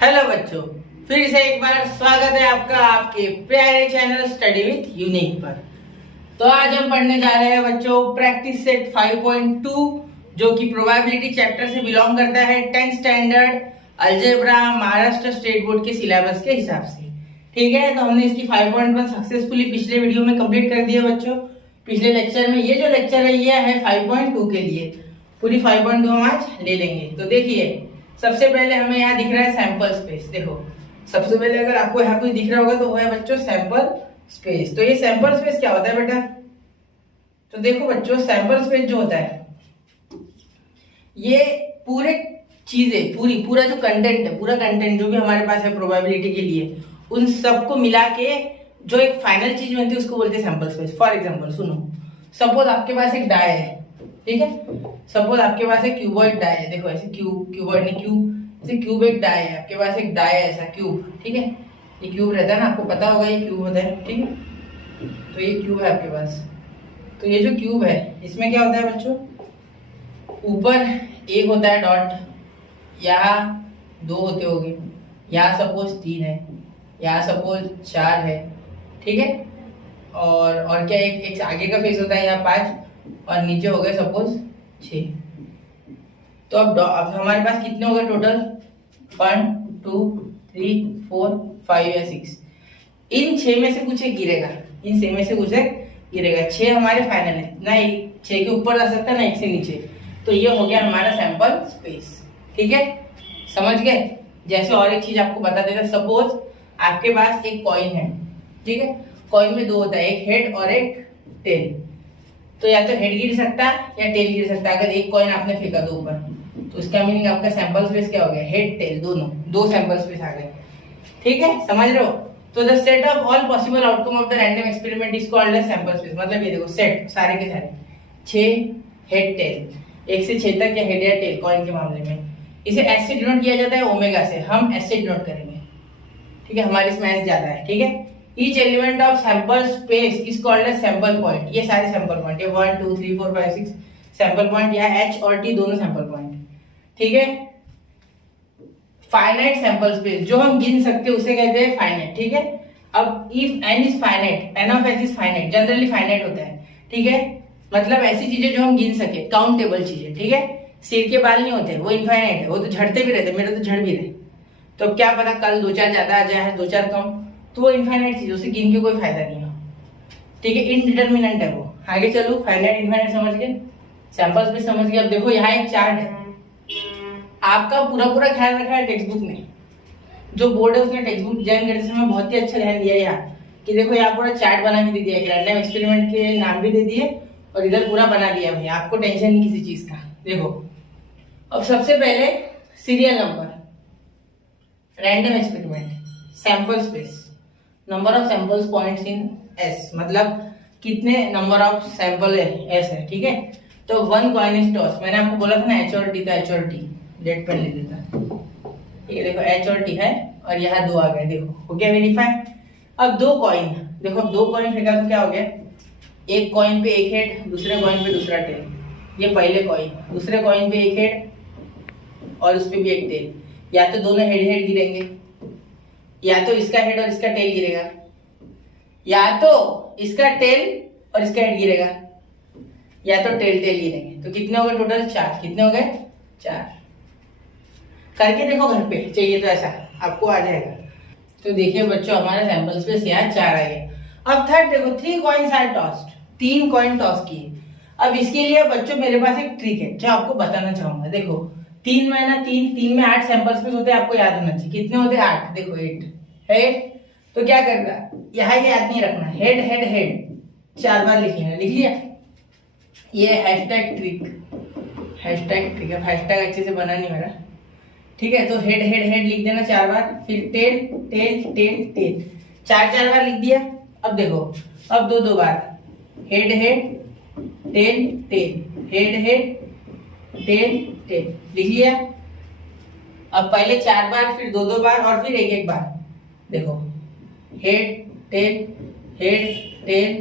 Hello बच्चों, फिर से एक बार स्वागत है आपका आपके प्यारे चैनल स्टडी विथ यूनिक पर। तो आज हम पढ़ने जा रहे हैं बच्चों प्रैक्टिस सेट 5.2 जो कि प्रोबेबिलिटी चैप्टर से बिलोंग करता है 10th standard algebra Maharashtra state board के सिलेबस के हिसाब से। ठीक है, तो हमने इसकी 5.1 सक्सेसफुली पिछले वीडियो में कंप्लीट कर दिया बच्चों। पिछले लेक्चर में ये जो लेक्चर है ये है 5.2 के लिए, पूरी 5.2 हम आज ले लेंगे। तो देखिए, सबसे पहले हमें यहाँ दिख रहा है सैंपल स्पेस। देखो, सबसे पहले अगर आपको यहाँ कुछ दिख रहा होगा तो वो है बच्चों सैंपल स्पेस। तो ये सैंपल स्पेस क्या होता है बेटा? तो देखो बच्चों, सैंपल स्पेस जो होता है ये पूरे चीजें पूरा जो कंटेंट है, पूरा कंटेंट जो भी हमारे पास है प्रोबेबिलिटी के लिए, उन सबको मिला के जो एक फाइनल चीज बनती है उसको बोलते हैं सैंपल स्पेस। फॉर एग्जाम्पल सुनो, सपोज आपके पास एक डाई है, ठीक है। सपोज आपके पास एक क्यूबॉइड डाई है। देखो ऐसे क्यूबॉइड नहीं, ऐसे क्यूब एक डाई है, आपके पास एक डाई है ऐसा क्यूब, ठीक है। ये क्यूब रहता है ना, आपको पता होगा ये क्यूब होता है, ठीक है। तो ये क्यूब है आपके पास। तो ये जो क्यूब है इसमें क्या होता है बच्चों, ऊपर एक होता है डॉट, यहाँ दो होते होंगे, यहाँ सपोज 3 है, यहाँ सपोज 4 है, ठीक है। और क्या एक आगे का फेस होता है यहाँ 5 और नीचे हो गए सपोज 6। तो अब हमारे पास कितने हो गए टोटल? 1 2 3 4 5 या 6। इन 6 में से कुछ एक गिरेगा, इन 6 में से कुछ एक गिरेगा। 6 हमारे फाइनल है ना, 6 के ऊपर जा सकता है ना 1 से नीचे। तो ये हो गया हमारा सैंपल स्पेस, ठीक है। समझ गए? जैसे और एक चीज आपको बता देता, सपोज आपके पास एक कॉइन है, ठीक है। कॉइन में 2 होता है, एक हेड और एक टेल। तो या तो हेड गिर सकता है या टेल गिर सकता है। अगर एक कॉइन आपने फेंका दो ऊपर, तो उसका मीनिंग आपका सैंपल स्पेस क्या हो गया? हेड टेल दोनों, 2 सैंपल स्पेस आ गए, ठीक है। समझ रहे हो? तो the set of all possible outcome of the random experiment is called as sample space. मतलब ये देखो, सेट सारे के सारे 6 हेड टेल, 1 से 6 तक या हेड या टेल कॉइन के मामले में, इसे एस से डिनोट किया जाता है ओमेगा से। हम एस से डिनोट करेंगे, ठीक है। हमारे इसमें एस ज्यादा है, ठीक है। Each element of sample space is called as sample point। ये सारे sample point, ये 1 2 3 4 5 6 sample point, या H और T दोनों sample point, ठीक है। फाइनाइट सैंपल स्पेस जो हम गिन सकते हैं उसे कहते हैं फाइनाइट, ठीक है। अब if n is finite, n of s is finite, generally finite होता है, ठीक है। मतलब ऐसी चीजें जो हम गिन सके, काउंटेबल चीजें, ठीक है। सिर के बाल नहीं होते, वो इनफाइनाइट है, वो तो झड़ते भी रहते, मेरे तो झड़ भी रहे। तो क्या पता कल 2-4 ज्यादा आ जाए, 2-4 कम, तो वो इनफाइनाइट चीजों से गिन के कोई फायदा नहीं हो, ठीक है। इनडिटर्मिनेंट है वो। आगे चलो, फाइनाइट इनफाइनाइट समझ गए, सैंपल्स भी समझ गए। अब देखो यहाँ एक चार्ट है, आपका पूरा ख्याल रखा है टेक्स्ट बुक में। जो बोर्ड है उसने टेक्स्ट बुक ज्वाइन करते समय बहुत ही अच्छा ध्यान दिया है यहाँ कि देखो यहाँ पूरा चार्ट बना के दे दिया, रैंडम एक्सपेरिमेंट के नाम भी दे दिए और इधर पूरा बना दिया भाई, आपको टेंशन नहीं किसी चीज का। देखो, अब सबसे पहले serial number, random experiment, sample space, number of samples points in S, मतलब कितने नंबर ऑफ सैंपल है एस है, ठीक है। तो 1 कॉइन इज टॉस, मैंने आपको बोला था ना एच और टी, तो एच और टी डेट पेन ले देता, ठीक है। देखो एच और टी है और यहाँ 2 आ गए, देखो हो गया वेरीफाई। अब 2 कॉइन, देखो 2 कॉइन फेंका तो क्या हो गया? एक कॉइन पे एक हेड, दूसरे कॉइन पे दूसरा टेल। ये पहले कॉइन, दूसरे कॉइन पे एक हेड और उस पे भी एक टेल। या तो दोनों हेड गिरेंगे, या तो इसका हेड और इसका टेल गिरेगा, या तो इसका टेल और इसका हेड गिरेगा, या तो टेल गिरेंगे। तो कितने हो गए टोटल? 4। कितने हो गए? 4। करके देखो घर पे, चाहिए तो ऐसा आपको आ जाएगा। तो देखिए बच्चों, हमारा सैंपल स्पेस यहाँ 4 आ गया। अब थर्ड देखो, 3 coins are tossed, 3 coin toss किए। अब इसके लिए बच्चों मेरे पास एक ट्रिक है जो आपको बताना चाहूंगा। देखो 3 में ना, 3 में 8 सैंपल स्पेस होते हैं, आपको याद होना चाहिए। कितने होते हैं? 8। देखो 8 है, तो क्या करना, यहाँ ये याद नहीं रखना, हेड हेड हेड 4 बार लिख लिया। ये हैशटैग ट्रिक, अब हैशटैग अच्छे से बना नहीं मेरा, ठीक है। तो हेड हेड हेड लिख देना 4 बार, फिर टेल टेल टेल टेल 4 बार लिख दिया। अब देखो, अब 2 बार, head head tail tail, head head tail tail लिख लिया। अब पहले 4 बार, फिर 2 बार और फिर 1 बार। देखो head tail head tail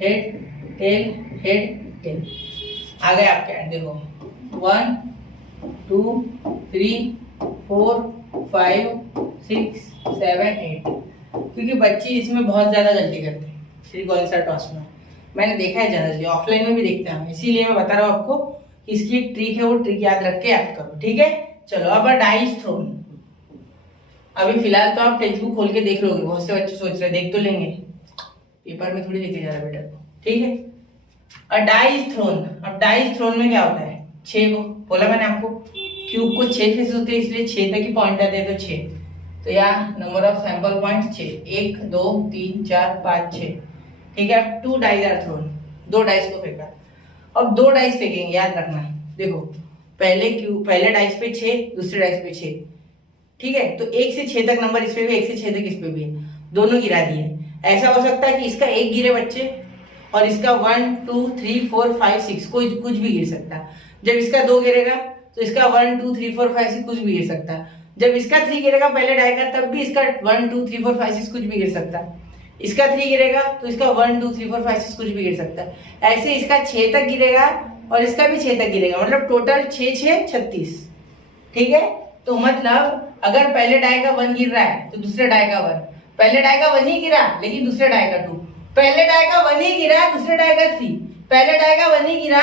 head tail head tail आ गए आपके। देखो 1 2 3 4 5 6 7 8, क्योंकि बच्चे इसमें बहुत ज्यादा गलती करते हैं श्री गोइंसा टॉस में। मैंने देखा है जनरली, ऑफलाइन में भी देखते हैं, इसीलिए मैं बता रहा हूँ आपको कि इसकी एक ट्रिक है, वो ट्रिक याद रख के याद करो, ठीक है। चलो अब डाइस थ्रोन। अभी फिलहाल तो आप टेक्स्ट बुक खोल के देख लोगे, बहुत से बच्चे सोच रहे देख तो लेंगे, पेपर में थोड़ी लेके जा रहा बेटा को, ठीक है। और डाइस थ्रोन, अब डाइस थ्रोन में क्या होता है, 6 को बोला मैंने आपको, क्यूब को 6 फेसेस होते हैं, इसलिए 6 तक ही पॉइंट आते हैं, तो 6। तो यहाँ नंबर ऑफ सैंपल पॉइंट 6, 1 2 3 4 5 6, ठीक है। अब 2 डाइस आर थ्रोन, 2 डाइस को फेंका। अब 2 डाइस फेंकेंगे, याद रखना, देखो पहले डाइस पे 6, दूसरे डाइस पे 6, ठीक है। तो 1 से 6 तक नंबर इस पे भी, 1 से 6 तक इस पे भी है, दोनों गिरा दिए। ऐसा हो सकता है कि इसका 1 गिरे बच्चे और इसका 1 2 3 4 5 6 कोई कुछ भी गिर सकता है। जब इसका 2 गिरेगा तो इसका 1 2 3 4 5 6 कुछ भी गिर सकता है। जब इसका 3 गिरेगा पहले डाई का, तब भी इसका 1 2 3 4 5 6 कुछ भी गिर सकता है। इसका 3 गिरेगा तो इसका 1 2 3 4 5 6 कुछ भी गिर सकता है। ऐसे इसका 6 तक गिरेगा और इसका भी 6 तक गिरेगा, मतलब टोटल 6 6 36, ठीक है। तो मतलब अगर पहले डाई का 1 गिर रहा है तो दूसरे डाई का 1, पहले डाई का 1 ही गिरा लेकिन दूसरे डाई का 2, पहले डाई का 1 ही गिरा दूसरे डाई का 3, पहले डाई का 1 ही गिरा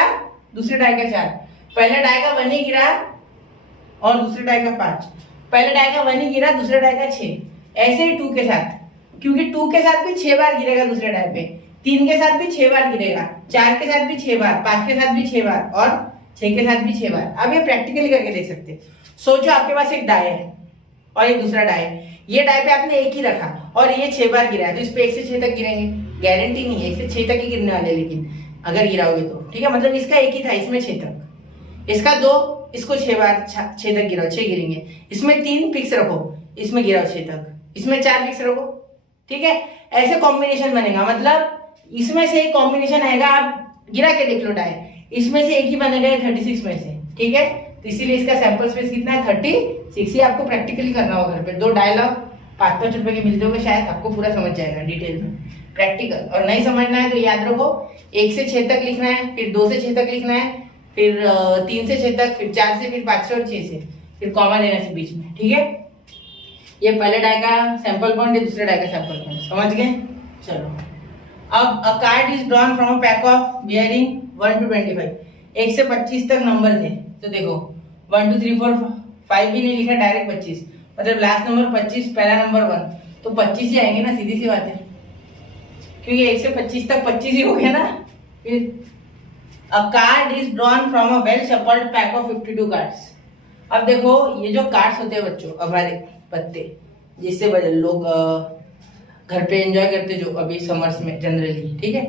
दूसरे डाई का 4, पहले डाई का 1 ही गिरा और दूसरे डाई का 5, पहले डाई का 1 ही गिरा दूसरे डाई का 6। ऐसे ही 2 के साथ, क्योंकि 2 के साथ भी 6 बार गिरेगा दूसरे डाई पे, 3 के साथ भी 6 बार गिरेगा, 4 के साथ भी 6 बार, 5 के साथ भी 6 बार और 6 के साथ भी 6 बार। अब ये प्रैक्टिकली करके देख सकते हैं। सोचो आपके पास एक डाई है और एक दूसरा डाई है, ये डाई पे आपने एक ही रखा और ये 6 बार गिरा है, तो इस पे 1 से 6 तक गिरेंगे, गारंटी नहीं है 1 से 6 तक ही गिरने वाले, लेकिन अगर गिराओगे तो, ठीक है। मतलब इसका एक ही था, इसमें 6 तक, इसका 2, इसको 6 बार 6 तक गिराओ, 6 गिरेंगे। इसमें 3 फिक्स रखो, इसमें गिराओ 6 तक, इसमें 4 फिक्स रखो, ठीक है। ऐसे कॉम्बिनेशन बनेगा, मतलब इसमें से एक कॉम्बिनेशन आएगा, आप गिरा के देख लो डाई, इसमें से एक ही बनेगा 36 में से, ठीक है। तो इसीलिए इसका सैंपल स्पेस कितना है 36। ही आपको प्रैक्टिकली करना होगा घर पे, 2 डाई लाओ, 5-5 रुपए के मिलते होंगे शायद, आपको पूरा समझ जाएगा डिटेल में प्रैक्टिकल। और नहीं समझना है तो याद रखो 1 से 6 तक लिखना है, फिर 2 से 6 तक लिखना है, फिर 3 से 6 तक, फिर 4 से, फिर 5 से और 6 से, फिर कॉमा लेना से बीच में, ठीक है। ये पहले डाई का सैंपल पॉइंट है, दूसरे डाई का सैंपल पॉइंट, समझ गए। चलो अब अ card is drawn from a pack of bearing 1 to 25, 1 से 25 तक नंबर थे, तो देखो 1 2 3 4 5 भी नहीं लिखा, डायरेक्ट 25, मतलब लास्ट नंबर 25, पहला नंबर 1, तो 25 ही आएंगे ना, सीधी सी बात है, क्योंकि 1 से 25 तक 25 ही हो गया ना। फिर अ card is drawn from a well shuffled pack of 52 cards. अब देखो ये जो कार्ड्स होते हैं बच्चों, हमारे पत्ते जिससे लोग घर पे एंजॉय करते, जो अभी समर्स में जनरली, ठीक है,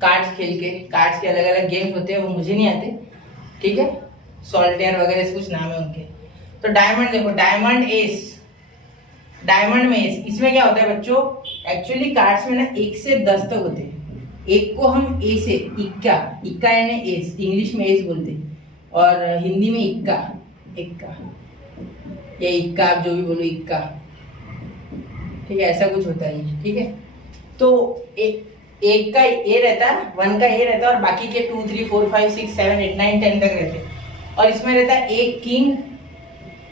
कार्ड्स खेल के, कार्ड्स के अलग अलग गेम्स होते हैं, वो मुझे नहीं आते, ठीक है, सॉल्टेयर वगैरह से कुछ नाम है उनके। तो डायमंड देखो, डायमंड एस, डायमंड में एस, इसमें क्या होता है बच्चों, एक्चुअली कार्ड्स में ना 1 से 10 तक होते हैं, एक को हम ए से, इक्का, इक्का यानी एस, इंग्लिश में एस बोलते हैं और हिंदी में इक्का, इक्का या इक्का, आप जो भी बोलो इक्का, ठीक है, ऐसा कुछ होता है, ठीक है। तो एक का ए रहता है, 1 का ए रहता है और बाकी के 2 3 4 5 6 7 8 9 10 तक रहते हैं, और इसमें रहता है एक किंग,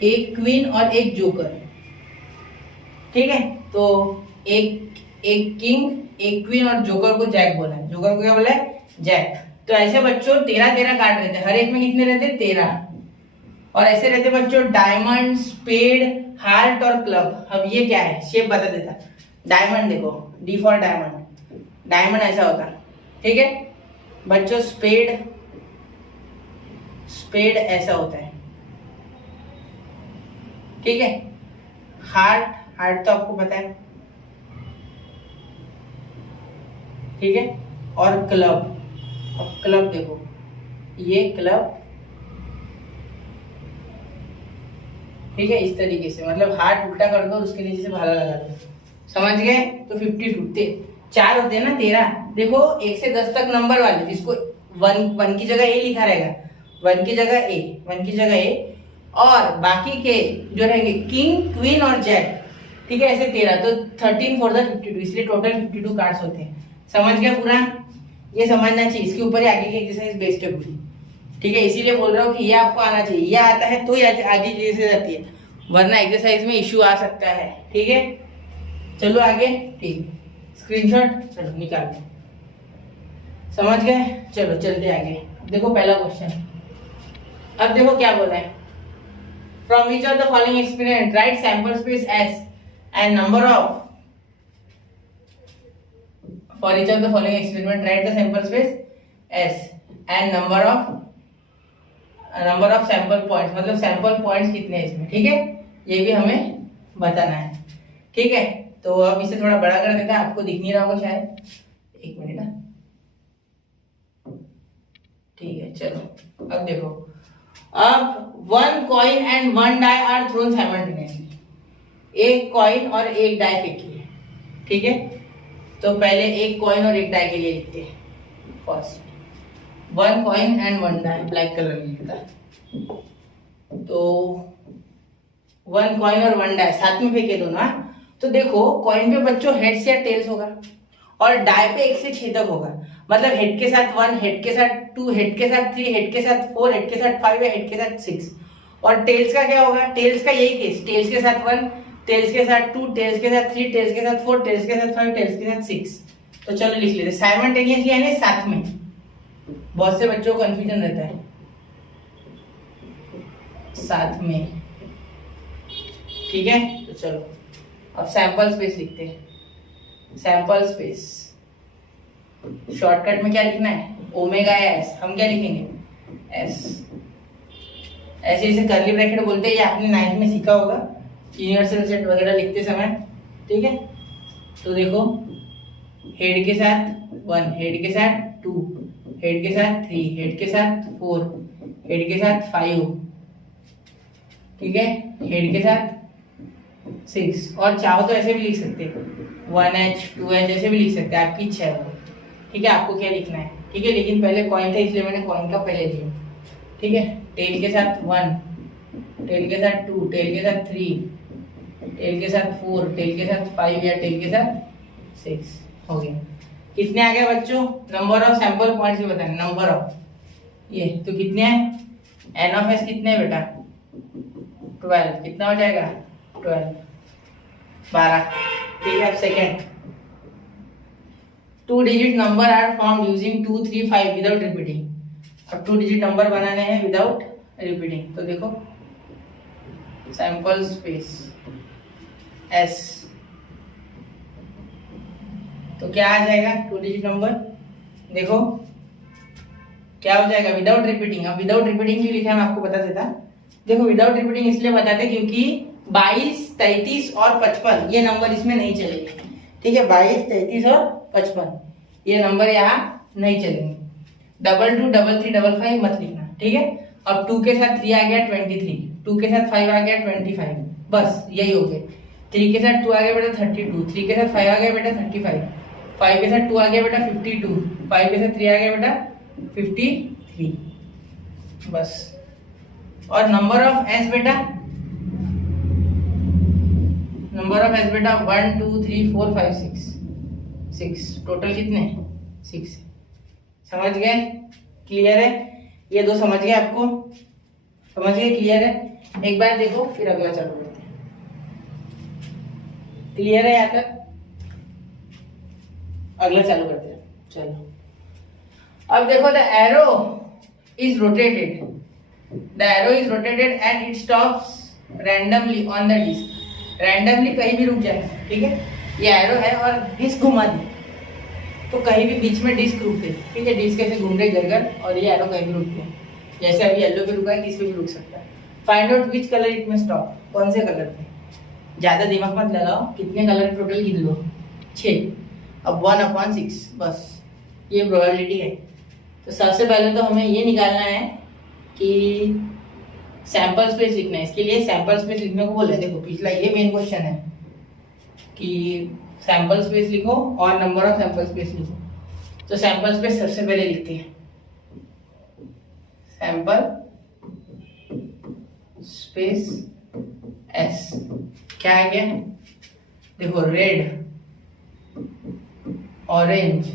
एक क्वीन और एक जोकर, ठीक है। तो एक किंग, एक क्वीन और जोकर को जैक बोला है, जोकर को क्या बोला है, जैक। तो ऐसे बच्चों 13 कार्ड रहते हैं, हर एक में कितने रहते हैं 13, और ऐसे रहते बच्चों डायमंड, स्पेड, हार्ट और क्लब। अब ये क्या है, शेप बता देता। डायमंड देखो, डी फॉर डायमंड, डायमंड ऐसा होता, ठीक है बच्चों। स्पेड, स्पेड ऐसा होता है, ठीक है। हार्ट, हार्ट तो आपको पता है, ठीक है। और क्लब, अब क्लब देखो, ये क्लब, ठीक है, इस तरीके से, मतलब हार्ट उल्टा कर दो, उसके नीचे से भाला लगा दो, समझ गए। तो 52 4 होते हैं ना, 13 देखो, 1 से 10 तक नंबर वाले, जिसको 1 की जगह ए लिखा रहेगा, 1 की जगह ए, 1 की जगह ए, और बाकी के जो रहेंगे किंग, क्वीन और जैक, ठीक है, ऐसे 13, तो 13 for the 52, इसलिए टोटल 52 कार्ड्स होते हैं। समझ गया पूरा, ये समझना चाहिए, इसके ऊपर ही आगे की एक्सरसाइज बेस्ड है पूरी, ठीक है। इसीलिए बोल रहा हूँ कि ये आपको आना चाहिए, ये आता है तो आगे की एक्सरसाइज आती है, वरना एक्सरसाइज में इश्यू आ सकता है। ठीक है, चलो आगे। ठीक, स्क्रीनशॉट चलो निकाल, समझ गए। चलो चलते आगे। देखो पहला क्वेश्चन, अब देखो क्या बोला है। From each of the following experiment right sample space S and number of, for each of the following experiment right the sample space S and number of sample points, मतलब सैंपल पॉइंट्स कितने हैं इसमें। ठीक है, ये भी हमें बताना है। ठीक है, तो अब इसे थोड़ा बड़ा कर देता है, आपको दिख नहीं रहा होगा शायद, एक मिनट ना। ठीक है, चलो अब देखो, अब 1 coin and 1 die are thrown simultaneously, एक कॉइन और एक डाई फेंकी है। ठीक है, तो पहले एक कॉइन और एक डाई के लिए लिखते हैं। First 1 coin and 1 die, black colour में लिखता है। तो 1 कॉइन और 1 डाई साथ में फेंके दो ना, तो देखो कॉइन पे बच्चों हेड्स या टेल्स होगा और डाई पे एक से छेदक होगा, मतलब हेड के साथ 1, हेड के साथ 2, हेड के साथ 3, हेड के साथ 4, हेड के साथ 5 या हेड के साथ 6। और टेल्स का क्या होगा, टेल्स का यही केस, टेल्स के साथ 1, टेल्स के साथ 2, टेल्स के साथ 3, टेल्स के साथ 4, टेल्स के साथ 5, टेल्स के साथ 6। तो चलो लिख लेते साइमल्टेनियसली यानी साथ में। बहुत से बच्चों को कंफ्यूजन रहता है साथ में। ठीक है, तो चलो अब सैंपल स्पेस लिखते हैं। सैंपल स्पेस शॉर्टकट में क्या लिखना है, ओमेगा एस। हम क्या लिखेंगे, एस। ऐसे इसे कर्ली ब्रैकेट बोलते हैं, ये आपने 9th में सीखा होगा यूनिवर्सल सेट वगैरह लिखते समय। ठीक है, तो देखो हेड के साथ 1, हेड के साथ 2, हेड के साथ 3, हेड के साथ 4, हेड के साथ 5, ठीक है, हेड के साथ 6। और चाहो तो ऐसे भी लिख सकते हैं 1H 2H, ऐसे भी लिख सकते हैं, आपकी इच्छा है वो। ठीक है, आपको क्या लिखना है। ठीक है, लेकिन पहले कॉइन था इसलिए मैंने कॉइन का पहले लिया। ठीक है, टेल के साथ 1, टेल के साथ 2, टेल के साथ 3, टेल के साथ 4, टेल के साथ 5 या टेल के साथ 6 हो गया। कितने आ गए बच्चों, नंबर ऑफ सैंपल पॉइंट्स भी बताएं, नंबर ऑफ ये तो कितने हैं, एन ऑफ एस कितने हैं बेटा 12, कितना हो जाएगा 12 12। ठीक है, अब second 2 digit number are form using 2 3 5 without repeating. अब 2 डिजिट नंबर बनाने हैं विदाउट रिपीटिंग, तो देखो सैंपल स्पेस एस, तो क्या आ जाएगा 2 डिजिट नंबर, देखो क्या हो जाएगा विदाउट रिपीटिंग। अब विदाउट रिपीटिंग क्यों लिखा है मैं आपको बता देता। देखो विदाउट रिपीटिंग इसलिए बताते क्योंकि 22 33 और 55 ये नंबर इसमें नहीं चलेंगे। ठीक है, 22 33 और 55 ये नंबर यहाँ नहीं चलेंगे। 22 33 55 मत लिखना। ठीक है, अब 2 के साथ 3 आ गया 23, 2 के साथ 5 आ गया 25, बस यही हो गया। 3 के साथ 2 आ गया बेटा 32, 3 के साथ 5 आ गया बेटा 35, 5 के साथ 2 आ गया बेटा 52, 5 के साथ 3 आ गया बेटा 53, बस। और नंबर ऑफ एस बेटा, नंबर ऑफ एस बेटा 1 2 3 4 5 6, टोटल कितने 6। समझ गए, क्लियर है, ये दो समझ गए, आपको समझ गए, क्लियर है। एक बार देखो फिर अगला चालू करते हैं। क्लियर है यहाँ तक, अगला चालू करते हैं। चलो अब देखो the arrow is rotated, the arrow is rotated and it stops randomly on the disc. Randomly कहीं भी रुक जाए। ठीक है, ये एरो है और डिस्क घुमा दी तो कहीं भी बीच में डिस्क रुक गई। ठीक है, डिस्क ऐसे घूम रही घर और ये एरो कहीं भी रुक गया, जैसे अभी येलो पे रुका है किस पे भी रुक सकता है। Find out which colour it में स्टॉप, कौन से कलर पे। ज्यादा दिमाग मत लगाओ, कितने कलर टोटल गिन लो 6। अब 1/6 बस ये प्रोबेबिलिटी है। तो सबसे पहले तो हमें ये निकालना है कि सैंपल स्पेस लिखना है। इसके लिए सैंपल स्पेस लिखने को बोला है। देखो पिछला ये मेन क्वेश्चन है कि सैंपल स्पेस लिखो और नंबर ऑफ सैंपल स्पेस लिखो। तो सैंपल स्पेस सबसे पहले लिखते हैं, सैंपल स्पेस एस। क्या आ गया, देखो red, orange,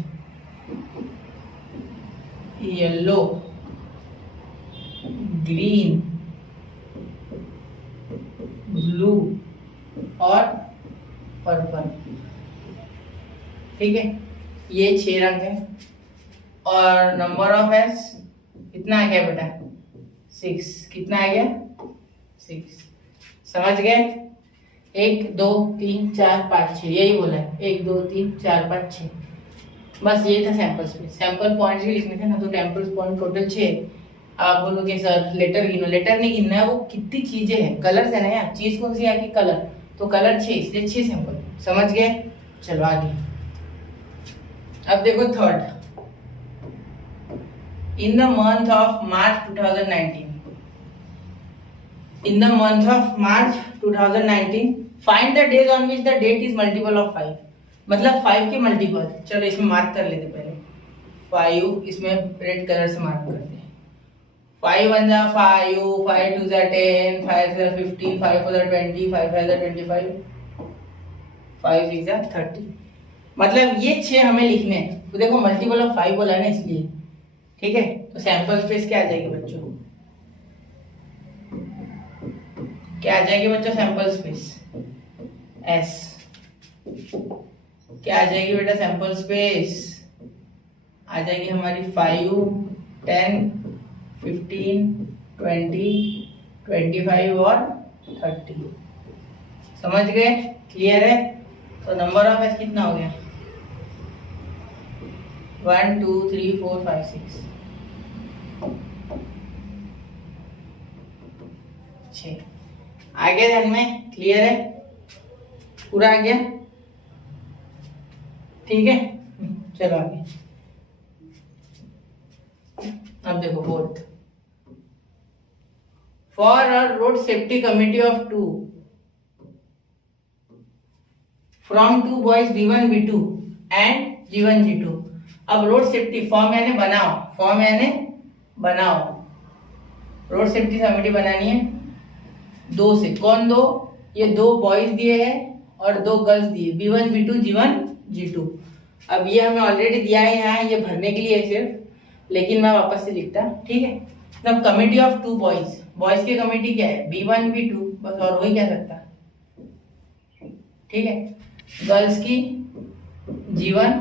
yellow, green, blue और पर्पल। ठीक है, ये 6 रंग है। और नंबर ऑफ एस कितना आ गया बेटा? 6। कितना आ गया? 6। समझ गए? 1 2 3 4 5 6 यही बोला है। 1 2 3 4 5 6 बस ये था सैंपल स्पेस। सैंपल पॉइंट्स भी लिखने थे ना, तो सैंपल पॉइंट टोटल 6। आप बोलोगे सर लेटर गिनो। लेटर नहीं गिनना है, वो कितनी चीजें हैं, कलर्स है ना यार। चीज कौन सी है कि कलर, तो कलर 6, इसलिए 6 सैंपल। समझ गए? चलो आगे। अब देखो third, in the month of March 2019, in the month of March 2019 find the days on which the date is multiple of 5। मतलब 5 के मल्टीपल। चलो इसमें मार्क कर लेते पहले। 5 इसमें रेड कलर से मार्क करते हैं। 5 1 जा 5, 5 2 जा 10, 5 जा 15, 5 4 जा 20, 5 5 जा 25, 5 6 जा 30। मतलब ये 6 हमें लिखने हैं। तो देखो मल्टीपल ऑफ 5 बोला है ना, इसलिए। ठीक है, तो सैंपल स्पेस क्या आ जाएगी बच्चों? क्या आ जाएगी बच्चों? Sample space S. क्या आ जाएगी बेटा? सैंपल स्पेस आ जाएगी हमारी 5 10 15 20 25 और 30। समझ गए? क्लियर है? तो नंबर ऑफ एस कितना हो गया? 1 2 3 4 5 6 6। आगे ध्यान में? क्लियर है? पूरा आ गया? ठीक है, चलो आगे। अब देखो fourth, for a road safety committee of 2 from 2 boys B1 B2 and G1 G2। अब रोड सेफ्टी फॉर्म यानी बनाओ, फॉर्म यानी बनाओ। रोड सेफ्टी कमेटी बनानी है 2 से। कौन 2? ये 2 बॉयज दिए हैं और 2 गर्ल्स दिए, B1 B2 G1 G2। अब ये हमें ऑलरेडी दिया है यहाँ, ये भरने के लिए सिर्फ, लेकिन मैं वापस से लिखता। ठीक है, तब कमेटी ऑफ 2 बॉयज, बॉयज की कमेटी क्या है? B1 B2, बस और वही क्या सकता। ठीक है, गर्ल्स की G1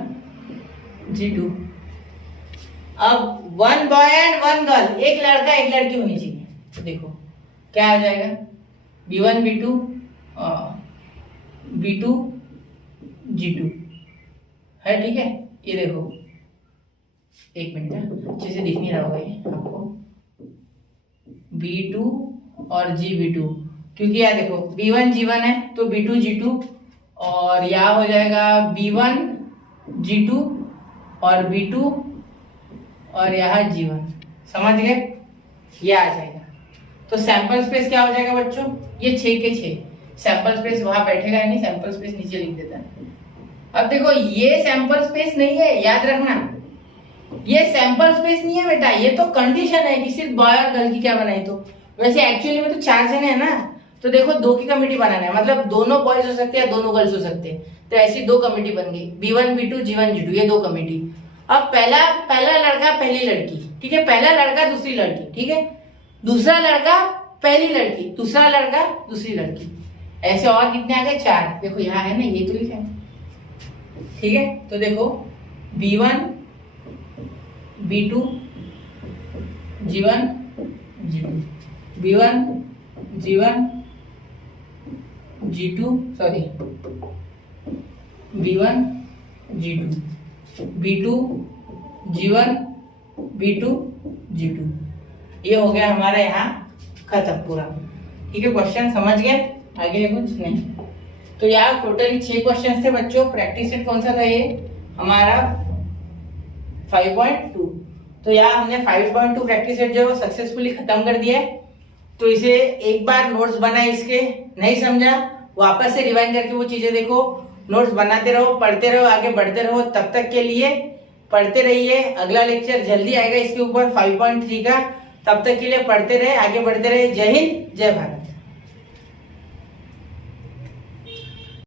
G2। अब 1 बॉय एंड 1 गर्ल, एक लड़का एक लड़की होनी चाहिए। तो देखो क्या आ जाएगा? B1 B2 B2 G2 है। ठीक है, ये देखो, एक मिनट, अच्छे से दिख नहीं रहा होगा ये आपको। B2 और GB2, क्योंकि यार देखो B1 G1 है तो B2 G2, और यहाँ हो जाएगा B1 G2 और B2 और यहाँ G1। समझ गए? ये आ जाएगा। तो सैंपल स्पेस क्या हो जाएगा बच्चों? ये 6 के 6। सैंपल स्पेस वहां बैठेगा नहीं, सैंपल स्पेस नीचे लिख देता है। अब देखो ये सैंपल स्पेस नहीं है, याद रखना, ये सैंपल स्पेस नहीं है बेटा, ये तो कंडीशन है कि सिर्फ बॉय और गर्ल की क्या बनाई। तो वैसे एक्चुअली में तो 4 जने हैं ना, तो देखो 2 की कमेटी बनाना है, मतलब दोनों बॉयज हो सकते हैं, दोनों गर्ल्स हो सकते हैं। तो ऐसी 2 कमेटी बन गई, B1 B2 G1 G2, ये 2 कमेटी। अब पहला लड़का पहली लड़की, ठीक है, पहला लड़का दूसरी लड़की, ठीक है, दूसरा लड़का पहली लड़की, दूसरा लड़का दूसरी लड़की, ऐसे और कितने आ गए? 4। देखो यहाँ है ना, ये तो लिखा है। ठीक है, तो देखो B1 B2 G1 G2, B1 G1 G2, sorry B1 G2, B2 G1 B2 G2। ये हो गया हमारा यहाँ खत्म पूरा। ठीक है, क्वेश्चन समझ गए? आगे है कुछ नहीं। तो यार टोटली 6 क्वेश्चन थे बच्चों। प्रैक्टिस सेट कौन सा था? ये हमारा 5.2। तो यार हमने 5.2 प्रैक्टिस सेट जो सक्सेसफुली खत्म कर दिया है। तो इसे एक बार नोट्स बनाए, इसके नहीं समझा वापस से रिवाइंड करके वो चीजें देखो, नोट्स बनाते रहो, पढ़ते रहो, आगे बढ़ते रहो। तब तक के लिए पढ़ते रहिए, अगला लेक्चर जल्दी आएगा इसके ऊपर 5.3 का। तब तक के लिए पढ़ते रहे, आगे बढ़ते रहे। जय हिंद, जय भारत।